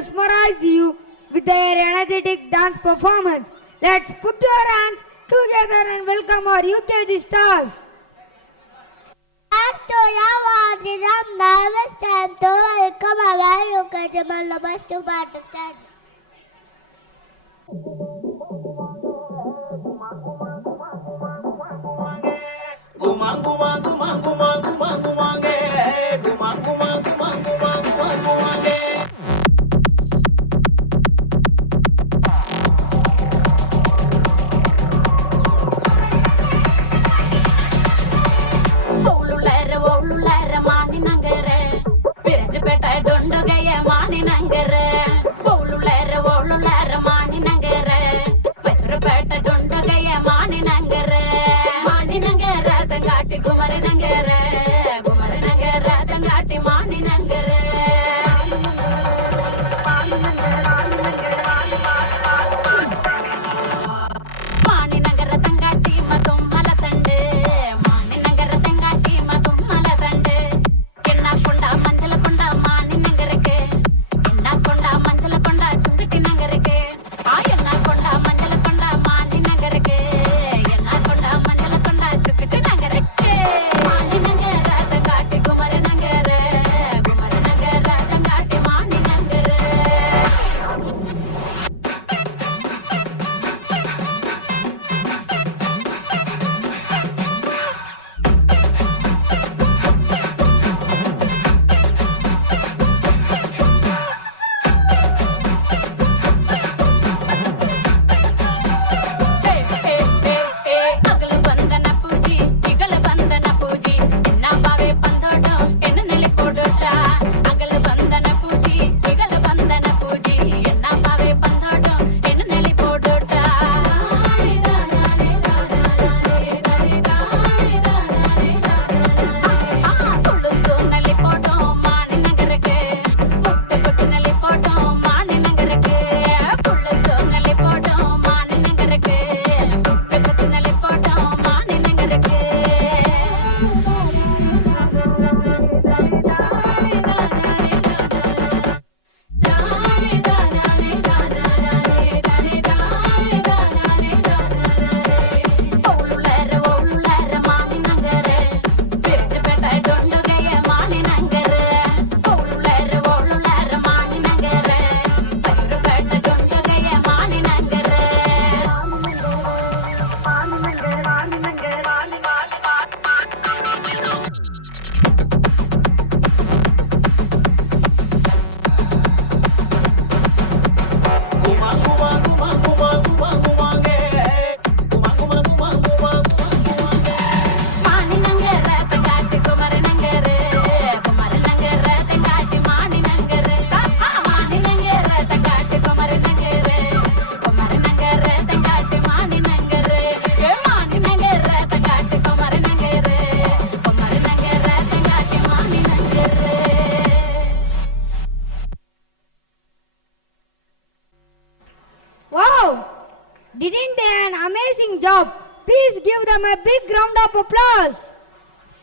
mesmerize you with their energetic dance performance. Let's put your hands together and welcome our UKG stars. After our I'm. Guma, guma, guma, guma. didn't they an amazing job? Please give them a big round of applause.